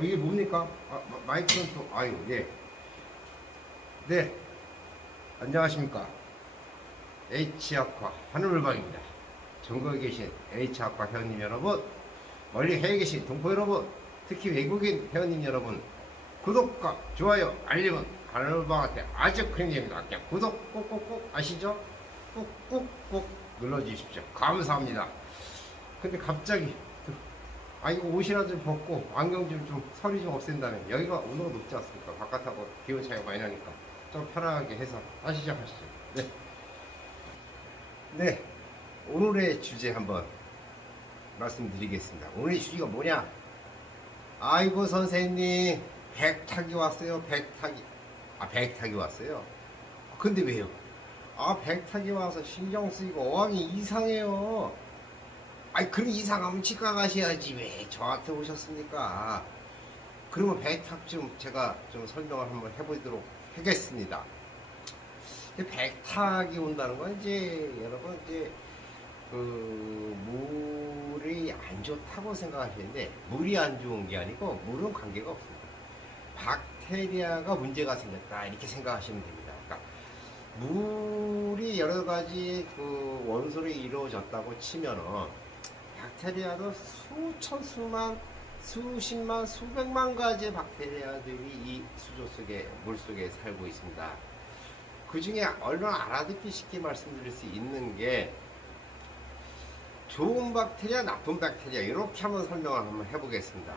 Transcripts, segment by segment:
이게 뭡니까? 마이크는 또, 아유, 예. 네. 안녕하십니까. H학과 하늘물방입니다. 전국에 계신 H학과 회원님 여러분, 멀리 해외에 계신 동포 여러분, 특히 외국인 회원님 여러분, 구독과 좋아요, 알림은 하늘물방한테 아주 큰 힘입니다. 그냥 구독 꼭꼭꼭 아시죠? 꾹꾹꾹 눌러주십시오. 감사합니다. 근데 갑자기 이거 옷이라도 좀 벗고 안경 좀 서리 좀 없앤다면 여기가 온도가 높지 않습니까? 바깥하고 기온 차이가 많이 나니까 좀 편하게 해서 하시죠. 네. 네. 오늘의 주제 한번 말씀드리겠습니다. 오늘의 주제가 뭐냐? 아이고 선생님 백 타기 왔어요. 백 타기. 백 타기 왔어요. 근데 왜요? 백 타기 와서 신경 쓰이고 어항이 이상해요. 그럼 이상하면 치과 가셔야지 왜 저한테 오셨습니까? 그러면 백탁 좀 제가 좀 설명을 한번 해보도록 하겠습니다. 백탁이 온다는 건 이제 여러분 이제 물이 안 좋다고 생각하시는데 물이 안 좋은 게 아니고 물은 관계가 없습니다. 박테리아가 문제가 생겼다 이렇게 생각하시면 됩니다. 그러니까 물이 여러 가지 원소로 이루어졌다고 치면은 박테리아도 수천, 수십만, 수백만 가지의 박테리아들이 이 수조 속에, 물 속에 살고 있습니다. 그 중에 얼마나 알아듣기 쉽게 말씀드릴 수 있는 게 좋은 박테리아, 나쁜 박테리아 이렇게 한번 설명을 한번 해보겠습니다.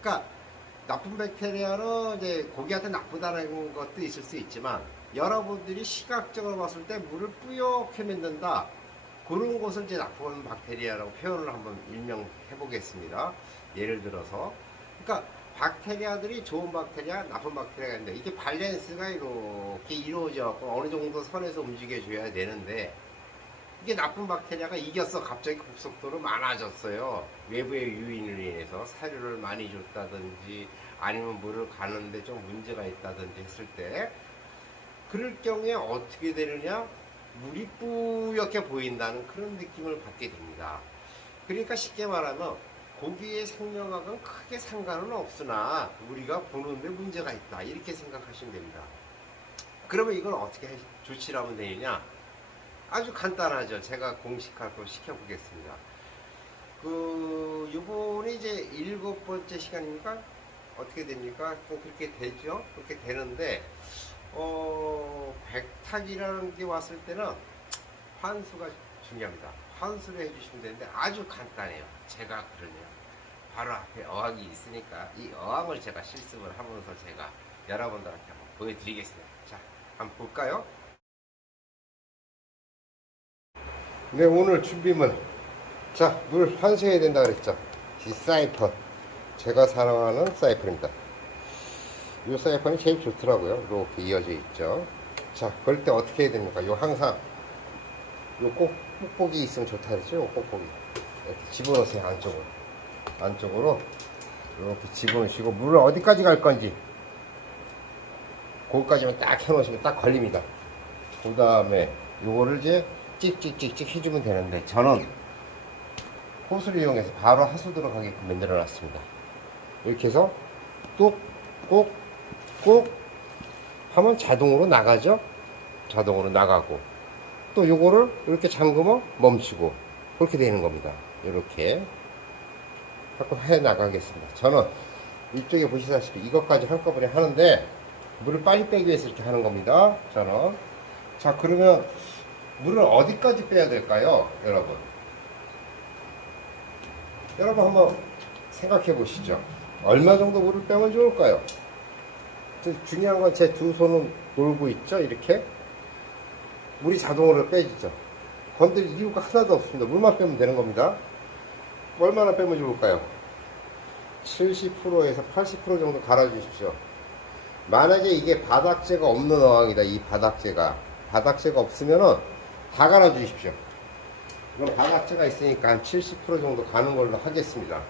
그러니까 나쁜 박테리아는 이제 고기한테 나쁘다는 것도 있을 수 있지만 여러분들이 시각적으로 봤을 때 물을 뿌옇게 만든다. 그런 것을 이제 나쁜 박테리아라고 표현을 한번 일명해 보겠습니다. 예를 들어서 그러니까 박테리아들이 좋은 박테리아, 나쁜 박테리아가 있는데 이게 밸런스가 이렇게 이루어져 갖고 어느 정도 선에서 움직여 줘야 되는데 이게 나쁜 박테리아가 이겼어. 갑자기 급속도로 많아졌어요. 외부의 유인으로 인해서 사료를 많이 줬다든지 아니면 물을 가는데 좀 문제가 있다든지 했을 때 그럴 경우에 어떻게 되느냐? 물이 뿌옇게 보인다는 그런 느낌을 받게 됩니다. 그러니까 쉽게 말하면 고기의 생명학은 크게 상관은 없으나 우리가 보는데 문제가 있다 이렇게 생각하시면 됩니다. 그러면 이걸 어떻게 조치를 하면 되느냐? 아주 간단하죠. 제가 공식화도 시켜보겠습니다. 요번에 이제 7번째 시간입니까? 어떻게 됩니까? 그렇게 되죠. 그렇게 되는데 백탁이라는 게 왔을 때는 환수가 중요합니다. 환수를 해주시면 되는데 아주 간단해요. 제가 그러네요. 바로 앞에 어항이 있으니까 이 어항을 제가 실습을 하면서 제가 여러분들한테 한번 보여드리겠습니다. 자, 한번 볼까요? 네, 오늘 준비물. 자, 물 환수해야 된다 그랬죠. 이 사이펀. 제가 사랑하는 사이펀입니다. 이 사이펀이 제일 좋더라고요. 이렇게 이어져 있죠. 자, 그럴 때 어떻게 해야 됩니까? 요 항상 요 꼭복이 있으면 좋다 그랬죠. 요 꼭복이 이렇게 집어넣으세요. 안쪽으로 이렇게 집어넣으시고 물을 어디까지 갈 건지 거기까지만 딱 해놓으시면 딱 걸립니다. 그 다음에 요거를 이제 찍찍찍찍 해주면 되는데 저는 호수를 이용해서 바로 하수 들어가게끔 만들어 놨습니다. 이렇게 해서 꾹 하면 자동으로 나가죠. 자동으로 나가고 또 요거를 이렇게 잠그면 멈추고 그렇게 되는 겁니다. 이렇게 자꾸 해 나가겠습니다. 저는 이쪽에 보시다시피 이것까지 한꺼번에 하는데 물을 빨리 빼기 위해서 이렇게 하는 겁니다. 저는. 자, 그러면 물을 어디까지 빼야 될까요? 여러분 한번 생각해 보시죠. 얼마 정도 물을 빼면 좋을까요? 중요한 건 제 두 손은 놀고 있죠. 이렇게 물이 자동으로 빼지죠. 건들 이유가 하나도 없습니다. 물만 빼면 되는 겁니다. 얼마나 빼면 좋을까요? 70%에서 80% 정도 갈아 주십시오. 만약에 이게 바닥재가 없는 어항이다. 이 바닥재가 없으면은 다 갈아 주십시오. 그럼 바닥재가 있으니까 한 70% 정도 가는 걸로 하겠습니다.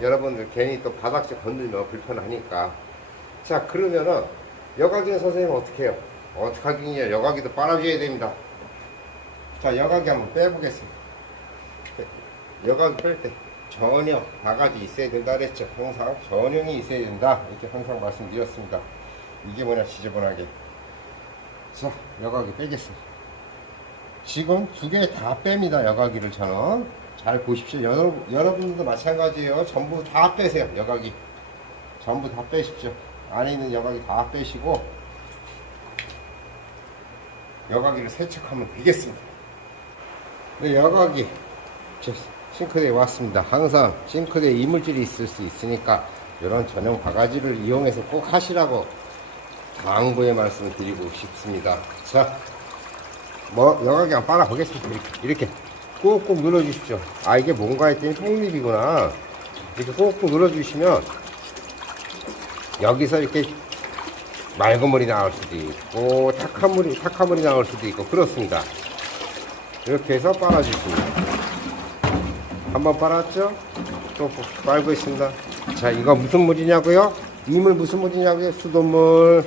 여러분들 괜히 또 바닥재 건들면 불편하니까. 자, 그러면은 여과기는 선생님은 어떻게 해요? 어떻게 하긴요? 여과기도 빨아줘야 됩니다. 자, 여과기 한번 빼보겠습니다. 여과기 뺄 때 전형 바가지 있어야 된다 그랬죠. 항상 전형이 있어야 된다 이렇게 항상 말씀드렸습니다. 이게 뭐냐 지저분하게. 자, 여과기 빼겠습니다. 지금 두 개 다 뺍니다. 여과기를 저는 잘 보십시오. 여러분들도 마찬가지예요. 전부 다 빼세요. 여과기 전부 다 빼십시오. 안에 있는 여과기 다 빼시고 여과기를 세척하면 되겠습니다. 네, 여과기 싱크대에 왔습니다. 항상 싱크대에 이물질이 있을 수 있으니까 이런 전용 바가지를 이용해서 꼭 하시라고 당부의 말씀을 드리고 싶습니다. 자, 여과기 한번 빨아보겠습니다. 이렇게 꾹꾹 눌러주십시오. 아, 이게 뭔가 했더니 폭립이구나. 이렇게 꾹꾹 눌러주시면 여기서 이렇게 맑은 물이 나올 수도 있고 탁한 물이 나올 수도 있고 그렇습니다. 이렇게 해서 빨아주십니다. 한번 빨았죠? 또 빨고 있습니다. 자, 이거 무슨 물이냐고요? 이 물 무슨 물이냐고요? 수돗물.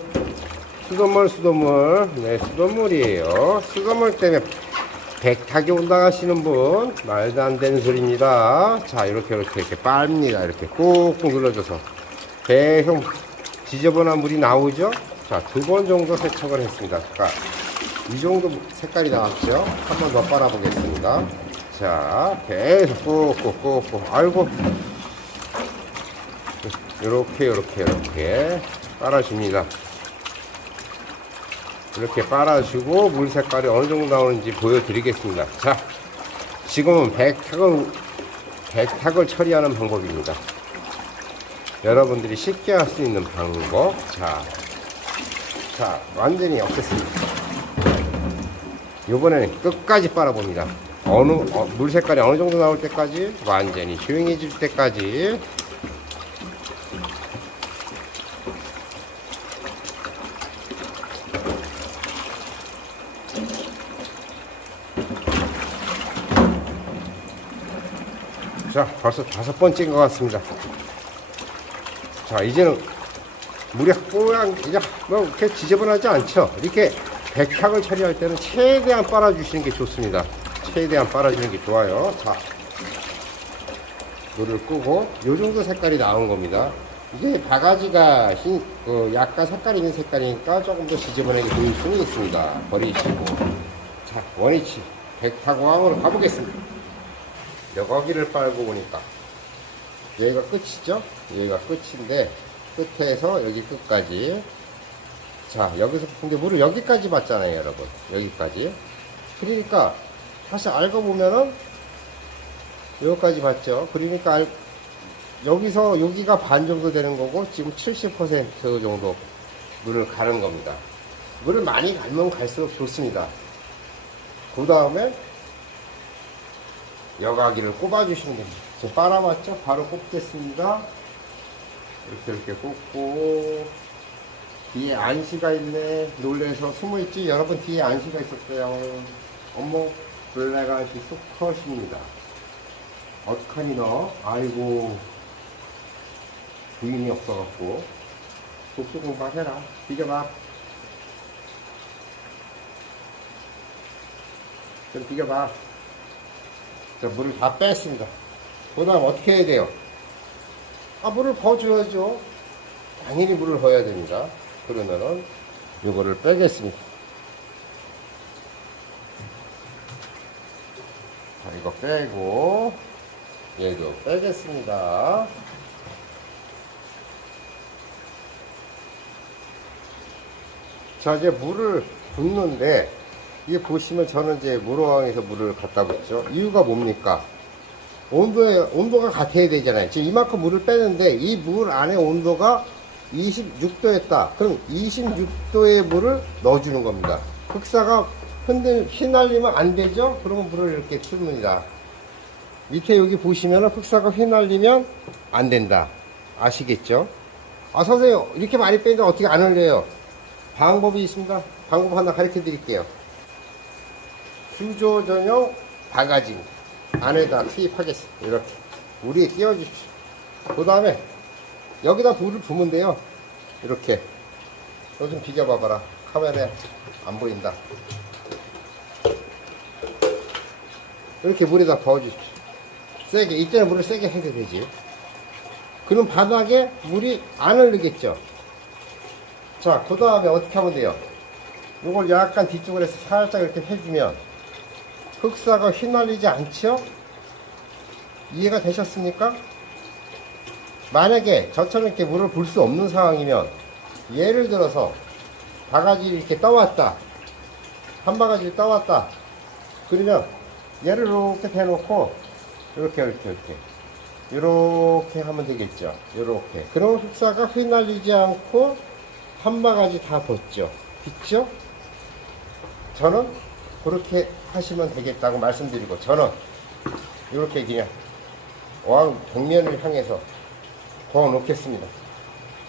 네, 수돗물이에요. 수돗물 때문에 백탁이 온다 하시는 분 말도 안 되는 소리입니다. 자, 이렇게 빱니다. 이렇게 꾹꾹 눌러줘서 계속 지저분한 물이 나오죠. 자, 2번 정도 세척을 했습니다. 자, 이 정도 색깔이 나왔죠. 한 번 더 빨아 보겠습니다. 자, 계속 꾹꾹 아이고, 이렇게 빨아줍니다. 이렇게 빨아주고 물 색깔이 어느 정도 나오는지 보여드리겠습니다. 자, 지금은 백탁을 처리하는 방법입니다. 여러분들이 쉽게 할 수 있는 방법. 자, 완전히 없앴습니다. 이번에는 끝까지 빨아봅니다. 물 색깔이 어느 정도 나올 때까지, 완전히 조용해질 때까지. 자, 벌써 5번째인 것 같습니다. 자, 이제는 물이 이제 뭐 이렇게 지저분하지 않죠. 이렇게 백탁을 처리할 때는 최대한 빨아주시는 게 좋습니다. 최대한 빨아주는 게 좋아요. 자, 물을 끄고 요 정도 색깔이 나온 겁니다. 이게 바가지가 약간 색깔이 있는 색깔이니까 조금 더 지저분하게 보일 수는 있습니다. 버리시고. 자, 원위치 백탁왕으로 가보겠습니다. 여과기를 빨고 보니까 여기가 끝이죠. 여기가 끝인데 끝에서 여기 끝까지. 자, 여기서 근데 물을 여기까지 받잖아요, 여러분. 여기까지. 그러니까 사실 알고 보면은 여기까지 받죠. 그러니까 여기서 여기가 반 정도 되는 거고 지금 70% 정도 물을 가는 겁니다. 물을 많이 갈면 갈수록 좋습니다. 그 다음에 여과기를 꼽아주시면 됩니다. 지금 빨아봤죠? 바로 꼽겠습니다. 이렇게 꼽고. 뒤에 안시가 있네. 놀래서 숨어있지? 여러분 뒤에 안시가 있었어요. 어머, 블랙아시 수컷입니다. 어떡하니 너? 아이고, 부인이 없어갖고. 독수 공부해라. 비겨봐. 좀 비겨봐. 자, 물을 다 뺐습니다. 그 다음 어떻게 해야 돼요? 물을 버줘야죠. 당연히 물을 버려야 됩니다. 그러면은 이거를 빼겠습니다. 자, 이거 빼고 얘도 빼겠습니다. 자, 이제 물을 붓는데 이게 보시면 저는 이제 물어왕에서 물을 갖다 붓죠. 이유가 뭡니까? 온도가 같아야 되잖아요. 지금 이만큼 물을 빼는데 이 물 안에 온도가 26도였다. 그럼 26도의 물을 넣어주는 겁니다. 흑사가 휘날리면 안 되죠? 그러면 물을 이렇게 춥니다. 밑에 여기 보시면 흑사가 휘날리면 안 된다. 아시겠죠? 선생님, 이렇게 많이 빼는데 어떻게 안 흘려요? 방법이 있습니다. 방법 하나 가르쳐 드릴게요. 수조 전용 바가지 안에다 투입하겠습니다. 이렇게 물에 끼워 주십시오. 그 다음에 여기다 물을 부으면 돼요. 이렇게. 너 좀 비벼봐봐라. 카메라에 안 보인다. 이렇게 물에다 부어 주십시오. 세게, 이때는 물을 세게 해도 되지. 그럼 바닥에 물이 안 흐르겠죠. 자, 그 다음에 어떻게 하면 돼요? 이걸 약간 뒤쪽으로 해서 살짝 이렇게 해주면 흑사가 휘날리지 않죠? 이해가 되셨습니까? 만약에 저처럼 이렇게 물을 볼 수 없는 상황이면, 예를 들어서 바가지를 이렇게 떠왔다, 한 바가지를 떠왔다, 그러면 얘를 이렇게 대놓고 이렇게 하면 되겠죠. 이렇게. 그럼 흑사가 휘날리지 않고 한 바가지 다 뒀죠. 그쵸? 저는 그렇게 하시면 되겠다고 말씀드리고, 저는 이렇게 그냥 어항 벽면을 향해서 더 놓겠습니다.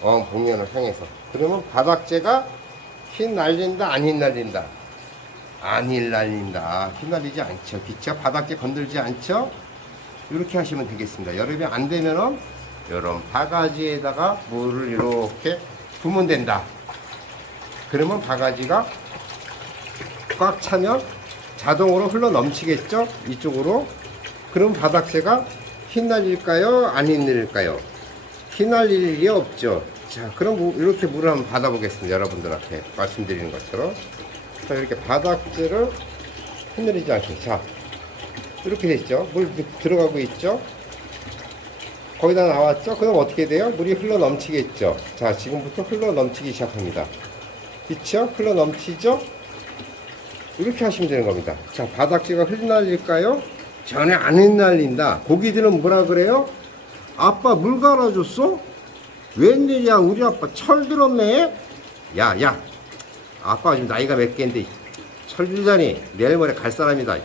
어항 벽면을 향해서. 그러면 바닥재가 휘날린다, 안 휘날린다? 안 휘날린다. 휘날리지 않죠. 그쵸? 바닥재 건들지 않죠? 이렇게 하시면 되겠습니다. 여름에 안 되면은 이런 바가지에다가 물을 이렇게 부으면 된다. 그러면 바가지가 꽉 차면 자동으로 흘러 넘치겠죠? 이쪽으로. 그럼 바닥재가 휘날릴까요? 안 휘날릴까요? 휘날릴 일이 없죠. 자, 그럼 이렇게 물을 한번 받아보겠습니다. 여러분들한테 말씀드리는 것처럼. 자, 이렇게 바닥재를 휘날리지 않게. 자, 이렇게 됐죠. 물 들어가고 있죠. 거기다 나왔죠. 그럼 어떻게 돼요? 물이 흘러 넘치겠죠. 자, 지금부터 흘러 넘치기 시작합니다. 그쵸? 흘러 넘치죠? 이렇게 하시면 되는 겁니다. 자, 바닥재가 휘날릴까요? 전혀 안 휘날린다. 고기들은 뭐라 그래요? 아빠 물 갈아줬어? 웬일이야, 우리 아빠 철 들었네? 야, 아빠가 지금 나이가 몇 개인데 철 들자니 내일 모레 갈 사람이다.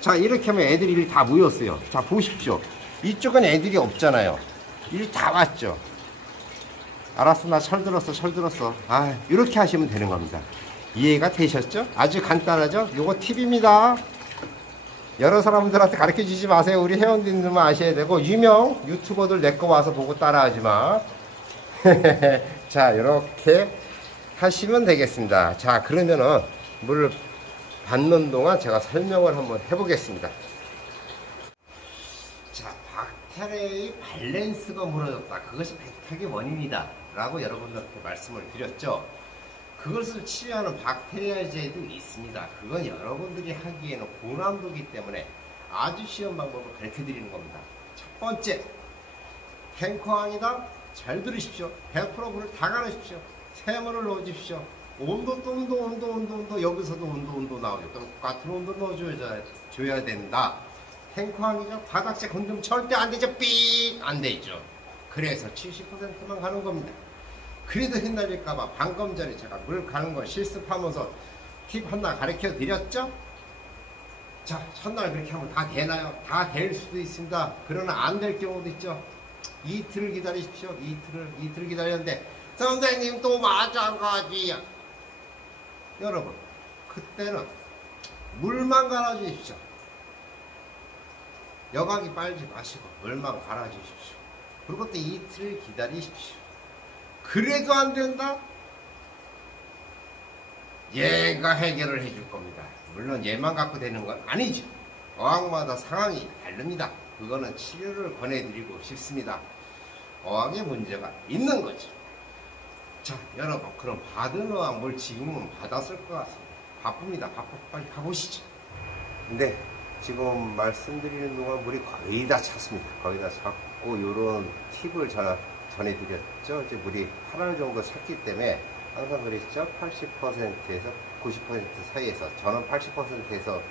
자, 이렇게 하면 애들이 다 모였어요. 자, 보십시오. 이쪽은 애들이 없잖아요. 일이 다 왔죠. 알았어, 나 철 들었어. 아, 이렇게 하시면 되는 겁니다. 이해가 되셨죠? 아주 간단하죠? 요거 팁입니다. 여러 사람들한테 가르쳐 주지 마세요. 우리 회원님들만 아셔야 되고, 유명 유튜버들 내 거 와서 보고 따라하지 마. 자, 이렇게 하시면 되겠습니다. 자, 그러면은 물을 받는 동안 제가 설명을 한번 해보겠습니다. 자, 박테리아의 밸런스가 무너졌다. 그것이 백탁의 원인이다 라고 여러분들한테 말씀을 드렸죠. 그것을 치료하는 박테리아제도 있습니다. 그건 여러분들이 하기에는 고난도기 때문에 아주 쉬운 방법을 가르쳐 드리는 겁니다. 첫 번째, 탱커왕이다. 잘 들으십시오. 100% 물을 다 가르십시오. 새물을 넣어주십시오. 온도. 여기서도 온도 나오죠. 똑같은 온도 넣어줘야 된다. 탱커왕이죠. 바닥재 건드면 절대 안 되죠. 삑! 안 되죠. 그래서 70%만 가는 겁니다. 그래도 휘날릴까봐 방금 전에 제가 물 가는 거 실습하면서 팁 하나 가르쳐 드렸죠? 자, 첫날 그렇게 하면 다 되나요? 다 될 수도 있습니다. 그러나 안 될 경우도 있죠. 이틀을 기다리십시오. 이틀을 기다렸는데 선생님 또 마찬가지야. 여러분, 그때는 물만 갈아주십시오. 여각이 빨지 마시고 물만 갈아주십시오. 그리고 또 이틀을 기다리십시오. 그래도 안 된다? 얘가 해결을 해줄 겁니다. 물론 얘만 갖고 되는 건 아니죠. 어항마다 상황이 다릅니다. 그거는 치료를 권해드리고 싶습니다. 어항에 문제가 있는 거죠. 자, 여러분, 그럼 받은 어항 물 지금은 받았을 것 같습니다. 바쁩니다. 빨리 가보시죠. 근데 지금 말씀드리는 동안 물이 거의 다 찼습니다. 거의 다 찼고, 요런 팁을 전해드렸죠. 이제 물이 8알 정도 찼기 때문에 항상 그랬죠. 80%에서 90% 사이에서, 저는 80%에서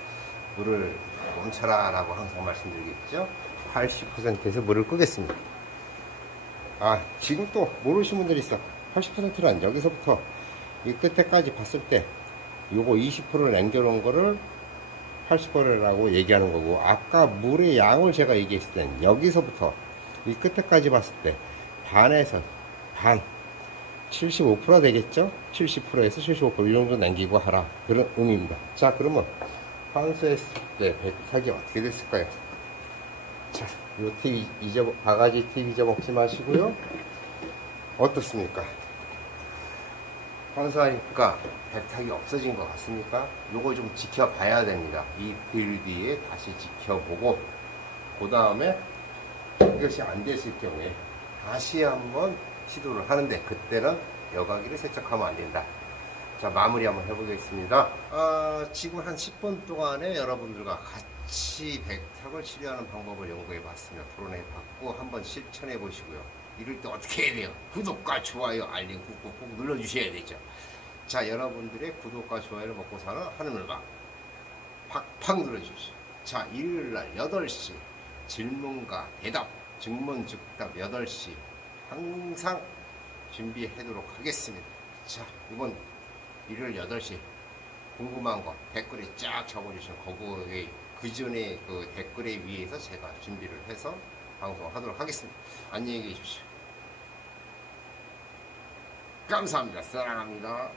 물을 멈춰라 라고 항상 말씀드리겠죠. 80%에서 물을 끄겠습니다. 아, 지금 또 모르시는 분들이 있어. 80%란 여기서부터 이 끝에까지 봤을 때 요거 20%를 남겨놓은 거를 80%라고 얘기하는 거고, 아까 물의 양을 제가 얘기했을 땐 여기서부터 이 끝에까지 봤을 때 반에서 반 75% 되겠죠? 70%에서 75%이 정도 남기고 하라, 그런 의미입니다. 자, 그러면 환수했을 때 백탁이 어떻게 됐을까요? 자, 요 팁 바가지 팁 잊어먹지 마시고요. 어떻습니까? 환수하니까 백탁이 없어진 것 같습니까? 요거 좀 지켜봐야 됩니다. 이틀 뒤에 다시 지켜보고 그 다음에 이것이 안 됐을 경우에 다시 한번 시도를 하는데 그때는 여과기를 세척하면 안 된다. 자, 마무리 한번 해보겠습니다. 지금 한 10분 동안에 여러분들과 같이 백탁을 치료하는 방법을 연구해 봤으며 토론해 봤고 한번 실천해 보시고요. 이럴 때 어떻게 해야 돼요? 구독과 좋아요, 알림 꾹꾹꾹 눌러주셔야 되죠. 자, 여러분들의 구독과 좋아요를 먹고 사는 하늘물방 팍팍 눌러주십시오. 자, 일요일날 8시 질문과 대답, 증문즉답 8시 항상 준비하도록 하겠습니다. 자, 이번 일요일 8시 궁금한 거 댓글에 쫙 적어주시면 거기에 그 전에 그 댓글에 위해서 제가 준비를 해서 방송하도록 하겠습니다. 안녕히 계십시오. 감사합니다. 사랑합니다.